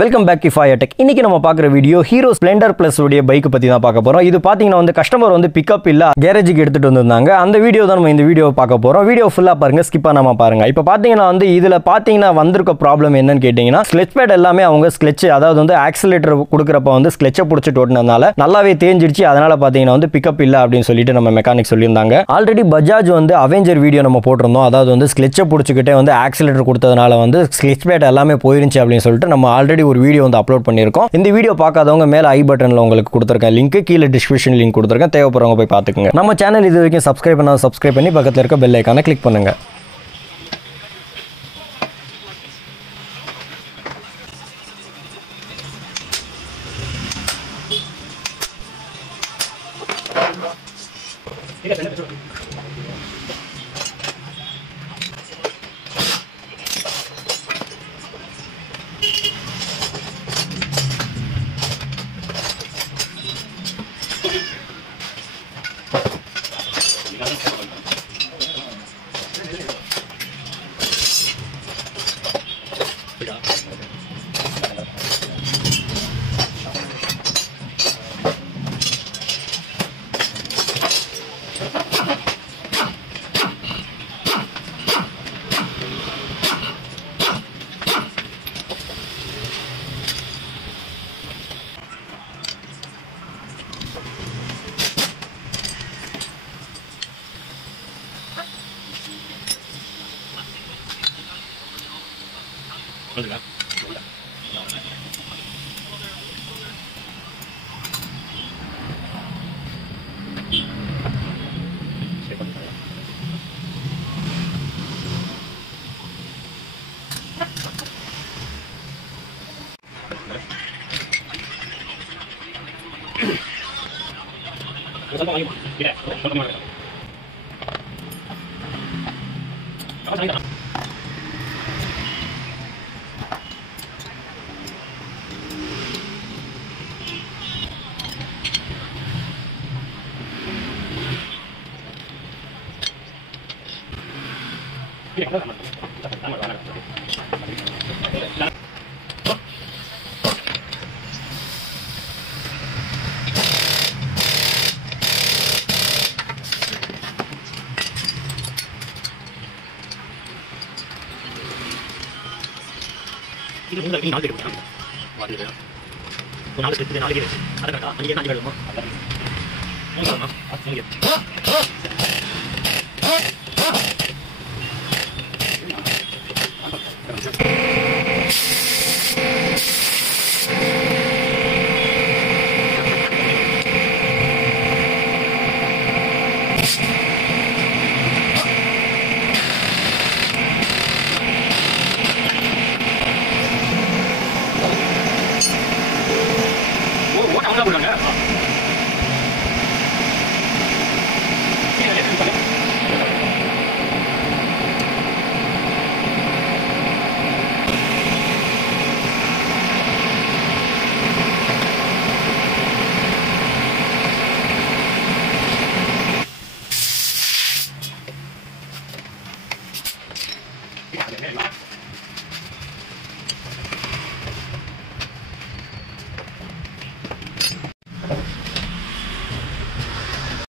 Welcome back to ஃபயர்டெக். இன்னைக்கு நம்ம பார்க்குற வீடியோ ஹீரோ ஸ்ப்ளெண்டர் ப்ளஸ் உடைய பைக் பற்றி தான் பார்க்க போகிறோம். இது பார்த்தீங்கன்னா வந்து கஸ்டமர் வந்து பிக்கப் இல்லை கேரேஜுக்கு எடுத்துகிட்டு வந்திருந்தாங்க. அந்த வீடியோ தான் நம்ம இந்த வீடியோ பார்க்க போகிறோம். வீடியோ ஃபுல்லாக பாருங்கள், ஸ்கிப் பண்ணாமல் பாருங்கள். இப்போ பார்த்தீங்கன்னா வந்து இதில் பார்த்தீங்கன்னா வந்திருக்க ப்ராப்ளம் என்னன்னு கேட்டிங்கன்னா ஸ்க்ளெச் பேட் எல்லாமே அவங்க ஸ்க்ளெச் அதாவது வந்து ஆக்சிலேட்டர் கொடுக்குறப்ப வந்து ஸ்க்ளெச்சை பிடிச்சிட்டு ஓட்டினதுனால நல்லாவே தேஞ்சிடுச்சு. அதனால் பார்த்தீங்கன்னா வந்து பிக்கப் இல்லை அப்படின்னு சொல்லிட்டு நம்ம மெக்கானிக் சொல்லியிருந்தாங்க. ஆல்ரெடி பஜாஜ் வந்து அவெஞ்சர் வீடியோ நம்ம போட்டிருந்தோம். அதாவது வந்து ஸ்க்ளெச்சை பிடிச்சிக்கிட்டே வந்து ஆக்சிலேட்டர் கொடுத்ததுனால வந்து ஸ்க்ளெச் பேட் எல்லாமே போயிருந்துச்சு அப்படின்னு சொல்லிட்டு நம்ம ஆல்ரெடி ஒரு வீடியோ வந்து அப்லோட் பண்ணியிருக்கோம். இந்த வீடியோ பார்க்காதவங்க மேல ஐ பட்டன்ல உங்களுக்கு கொடுத்திருக்கேன் லிங்க், கீழே டிஸ்கிரிப்ஷன் லிங்க் கொடுத்திருக்கேன், தேவைப்படுறவங்க போய் பார்த்துக்கோங்க. நம்ம சேனல் இது வரைக்கும் சப்ஸ்கிரைப் பண்ணாத சப்ஸ்கிரைப் பண்ணி பக்கத்தில் இருக்க பெல் ஐகானை கிளிக் பண்ணுங்க. இது மூணு நாலு பேர் இருக்காங்க. நாலு பேர் நாலு பேர் அதற்காக நீங்க என்ன வேணுமோ மூணுமா மூணு